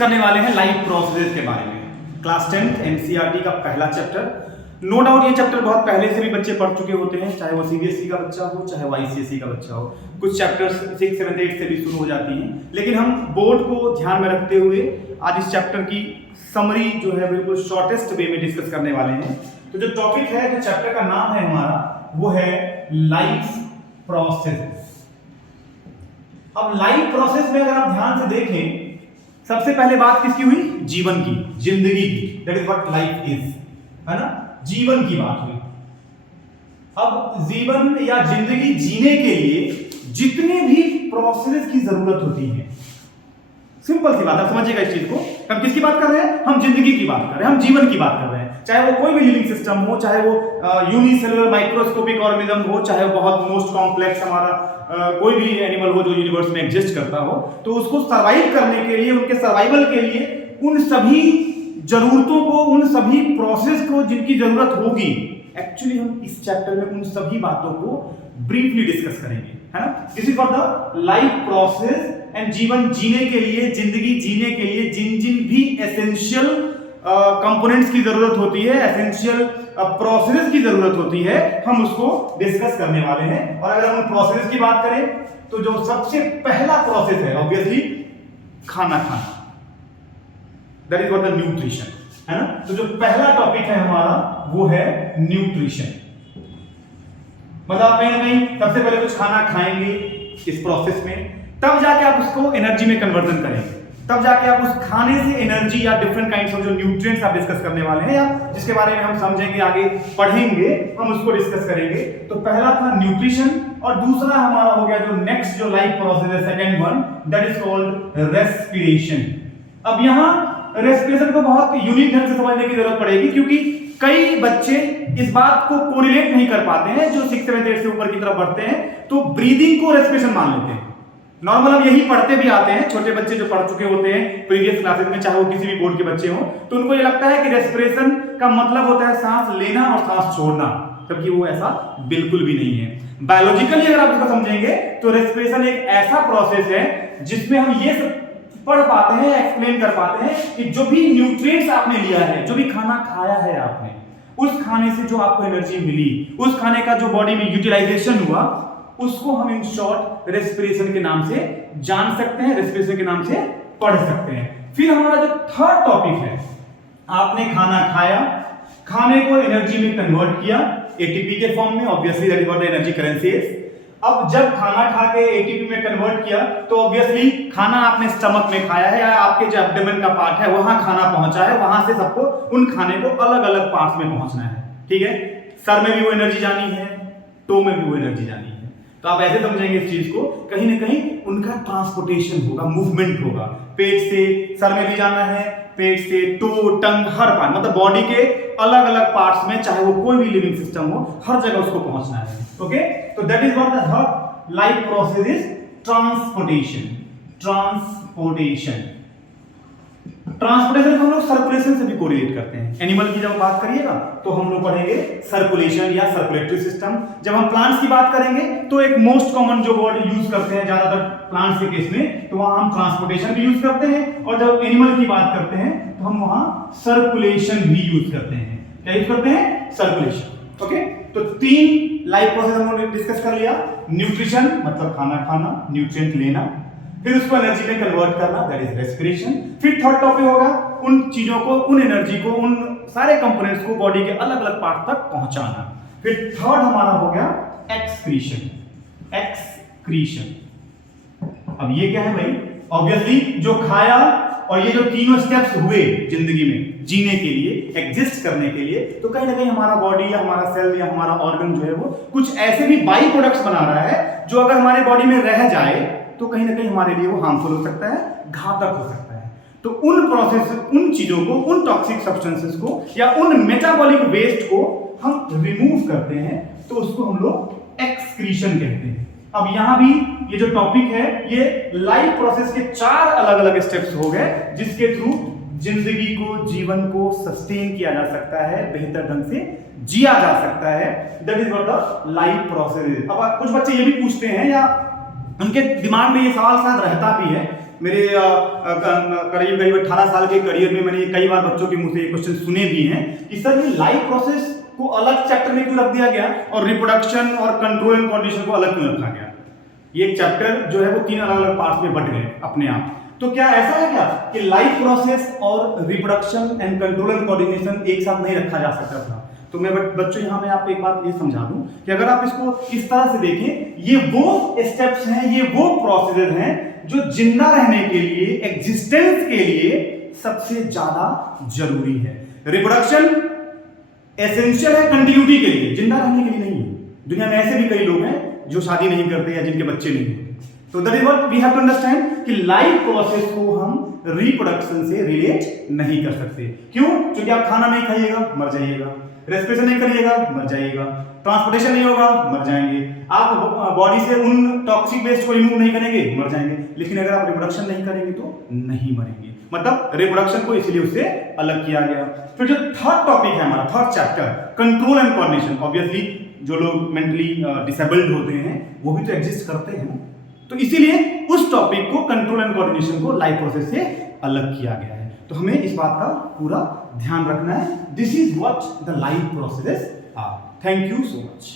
करने वाले हैं लाइफ प्रोसेसेस के बारे में। क्लास 10 एनसीईआरटी का पहला चैप्टर। नो डाउट ये चैप्टर बहुत पहले से भी बच्चे पढ़ चुके होते हैं, चाहे वो सीबीएसई का बच्चा हो चाहे वो आईसीएसई का बच्चा हो। कुछ चैप्टर्स 6, 7, 8 से भी शुरू हो जाती हैं, लेकिन हम बोर्ड को ध्यान में रखते हुए आज इस चैप्टर की समरी जो है बिल्कुल शॉर्टेस्ट वे में डिस्कस करने वाले हैं। तो जो टॉपिक है, जो चैप्टर का नाम है हमारा, वो है लाइफ प्रोसेस। अब लाइफ प्रोसेस में अगर आप ध्यान से देखें, सबसे पहले बात किसकी हुई? जीवन की, जिंदगी की। That is what life is, है ना? जीवन की बात हुई। अब जीवन या जिंदगी जीने के लिए जितने भी प्रोसेस की जरूरत होती है, सिंपल सी बात है, समझिएगा इस चीज को। हम किसकी बात कर रहे हैं? हम जिंदगी की बात कर रहे हैं, हम जीवन की बात कर रहे हैं। चाहे वो कोई भी लिविंग सिस्टम हो, चाहे वो यूनिसेलुलर माइक्रोस्कोपिक ऑर्गेनिज्म हो, चाहे वो बहुत मोस्ट कॉम्प्लेक्स हमारा कोई भी एनिमल हो जो यूनिवर्स में एग्जिस्ट करता हो, तो उसको सर्वाइव करने के लिए, उनके सर्वाइवल के लिए उन सभी जरूरतों को, उन सभी प्रोसेस को जिनकी जरूरत होगी, एक्चुअली हम इस चैप्टर में उन सभी बातों को ब्रीफली डिस्कस करेंगे, है ना? This is for the life process and जीवन जीने के लिए, जिंदगी जीने के लिए जिन जिन भी एसेंशियल कंपोनेंट्स की जरूरत होती है, एसेंशियल प्रोसेस की जरूरत होती है, हम उसको डिस्कस करने वाले हैं। और अगर हम प्रोसेस की बात करें तो जो सबसे पहला प्रोसेस है ऑब्वियसली खाना खाना, that is what the nutrition, है ना? तो जो पहला टॉपिक है हमारा वो है न्यूट्रिशन। मतलब आप कहीं ना कहीं सबसे पहले कुछ खाना खाएंगे इस प्रोसेस में, तब जाके आप उसको एनर्जी में कन्वर्जन करेंगे, तब जाके आप उस खाने से एनर्जी या डिफरेंट काइंड्स ऑफ जो न्यूट्रिएंट्स आप डिस्कस करने वाले हैं, या जिसके बारे में हम समझेंगे, आगे पढ़ेंगे, हम उसको डिस्कस करेंगे। तो पहला था न्यूट्रिशन, और दूसरा हमारा हो गया जो नेक्स्ट जो लाइफ प्रोसेस है, second one, that is called respiration. अब यहां रेस्पिरेशन को बहुत यूनिक ढंग से समझने की जरूरत पड़ेगी, क्योंकि कई बच्चे इस बात को कोरिलेट नहीं कर पाते हैं, जो 6, 7, 8 से ऊपर की तरफ बढ़ते हैं तो ब्रीदिंग को रेस्पिरेशन मान लेते हैं। नॉर्मल हम यही पढ़ते भी आते हैं, छोटे बच्चे जो पढ़ चुके होते हैं प्रीवियस क्लासेस में, चाहे वो किसी भी बोर्ड के बच्चे हो, तो उनको ये लगता है कि रेस्पिरेशन का मतलब होता है सांस लेना और सांस छोड़ना, जबकि वो ऐसा बिल्कुल भी नहीं है। बायोलॉजिकली अगर आप इसको समझेंगे तो रेस्पिरेशन एक ऐसा प्रोसेस है जिसमें हम ये सब पढ़ पाते हैं, एक्सप्लेन कर पाते हैं कि जो भी न्यूट्रिएंट्स आपने लिया है, जो भी खाना खाया है आपने, उस खाने से जो आपको एनर्जी मिली, उस खाने का जो बॉडी में यूटिलाइजेशन हुआ, उसको हम इन शॉर्ट रेस्पिरेशन के नाम से जान सकते हैं, रेस्पिरेशन के नाम से पढ़ सकते हैं। फिर हमारा जो थर्ड टॉपिक है, आपने खाना खाया, खाने को एनर्जी में कन्वर्ट किया एटीपी के फॉर्म में, obviously that is what the energy currency is. अब जब खाना खा के एटीपी में कन्वर्ट किया तो ऑब्वियसली खाना आपने स्टमक में खाया है, या आपके जो एब्डोमेन का पार्ट है वहां खाना पहुंचा है, वहां से सबको उन खाने को अलग अलग पार्ट्स में पहुंचना है, ठीक है? सर में भी वो एनर्जी जानी है, टो में भी वो एनर्जी जानी है। तो आप ऐसे समझेंगे इस चीज को, कहीं ना कहीं उनका ट्रांसपोर्टेशन होगा, मूवमेंट होगा, पेट से सर में भी जाना है, पेट से टो, टंग, हर पार्ट, मतलब बॉडी के अलग अलग पार्ट्स में, चाहे वो कोई भी लिविंग सिस्टम हो, हर जगह उसको पहुंचना है। ओके, तो that is what the third life process is, transportation. Transportation transportation हम लोग सर्कुलेशन से भी कोरिलेट करते हैं। एनिमल की जब बात करिएगा तो हम लोग पढ़ेंगे सर्कुलेशन या सर्कुलेटरी सिस्टम। जब हम प्लांट्स की बात करेंगे तो एक मोस्ट कॉमन जो वर्ड यूज करते हैं ज्यादातर प्लांट्स के केस में, तो वहां हम ट्रांसपोर्टेशन भी यूज करते हैं, और जब एनिमल की बात करते हैं तो हम वहां सर्कुलेशन भी यूज करते हैं। क्या यूज करते हैं? सर्कुलेशन। ओके, तो 3 लाइफ प्रोसेस हम लोगों ने डिस्कस कर लिया। न्यूट्रिशन मतलब खाना खाना, न्यूट्रिएंट लेना, फिर उसको एनर्जी में कन्वर्ट करना, दैट इज रेस्पिरेशन। फिर थर्ड टॉपिक होगा उन चीजों को, उन एनर्जी को, उन सारे कंपोनेंट्स को बॉडी के अलग अलग पार्ट तक पहुंचाना। फिर थर्ड हमारा हो गया एक्सक्रीशन। एक्सक्रीशन, अब ये क्या है भाई? ऑब्वियसली जो खाया, और ये जो तीनों स्टेप्स हुए जिंदगी में जीने के लिए, एग्जिस्ट करने के लिए, तो कहीं ना कहीं हमारा बॉडी या हमारा सेल या हमारा ऑर्गन जो है वो कुछ ऐसे भी बाई प्रोडक्ट्स बना रहा है जो अगर हमारे बॉडी में रह जाए तो कहीं ना कहीं हमारे लिए वो हार्मफुल हो सकता है, घातक हो सकता है। तो उन प्रोसेस, उन चीजों को, उन टॉक्सिक सब्सटेंसेस को या उन मेटाबॉलिक वेस्ट को हम रिमूव करते हैं, तो उसको हम लोग एक्सक्रीशन कहते हैं। अब यहां भी ये जो टॉपिक है, ये लाइफ प्रोसेस के 4 अलग अलग स्टेप्स हो गए, जिसके थ्रू जिंदगी को, जीवन को सस्टेन किया जा सकता है, बेहतर ढंग से जिया जा सकता है। That is what the life process. अब कुछ बच्चे ये भी पूछते हैं, या उनके दिमाग में ये सवाल शायद रहता भी है मेरे करीब करीब 18 साल के करियर में मैंने कई बार बच्चों के मुंह से ये क्वेश्चन सुने भी हैं कि सर ये लाइफ प्रोसेस को अलग चैप्टर में क्यों रख दिया गया और रिप्रोडक्शन और कंट्रोल एंड कोऑर्डिनेशन को अलग क्यों रखा गया। ये एक चैप्टर जो है वो 3 अलग अलग पार्ट्स में बट गए अपने आप। तो क्या ऐसा है क्या कि लाइफ प्रोसेस और reproduction and control and coordination एक साथ नहीं रखा जा सकता था। तो मैं बच्चों यहाँ मैं आपको एक बात ये समझा दूं कि अगर आप इसको इस तरह से देखें, ये वो स्टेप्स हैं, ये वो प्रोसीजर हैं जो जिंदा रहने के लिए, एग्जिस्टेंस के लिए सबसे ज्यादा जरूरी है। रिप्रोडक्शन एसेंशियल है कंटिन्यूटी के लिए, जिंदा रहने के लिए नहीं है। दुनिया में ऐसे भी कई लोग हैं जो शादी नहीं करते या जिनके बच्चे नहीं होते। तो that is what we have to understand कि लाइफ प्रोसेस को हम रिप्रोडक्शन से रिलेट नहीं कर सकते। क्यों? क्योंकि आप खाना नहीं खाइएगा मर जाइएगा, रेस्पिरेशन नहीं करिएगा मर जाइएगा, ट्रांसपोर्टेशन नहीं होगा मर जाएंगे, आप बॉडी से उन टॉक्सिक वेस्ट को रिमूव नहीं करेंगे मर जाएंगे। लेकिन अगर आप रिप्रोडक्शन नहीं करेंगे तो नहीं मरेंगे। मतलब रिप्रोडक्शन को इसलिए उससे अलग किया गया। फिर जो थर्ड टॉपिक है हमारा, third chapter, control and coordination. Obviously जो लोग मेंटली डिसेबल्ड होते हैं वो भी तो एग्जिस्ट करते हैं, तो इसीलिए उस टॉपिक को, कंट्रोल एंड कोऑर्डिनेशन को लाइफ प्रोसेस से अलग किया गया है। तो हमें इस बात का पूरा ध्यान रखना है। This is what the life process are. Thank you so much.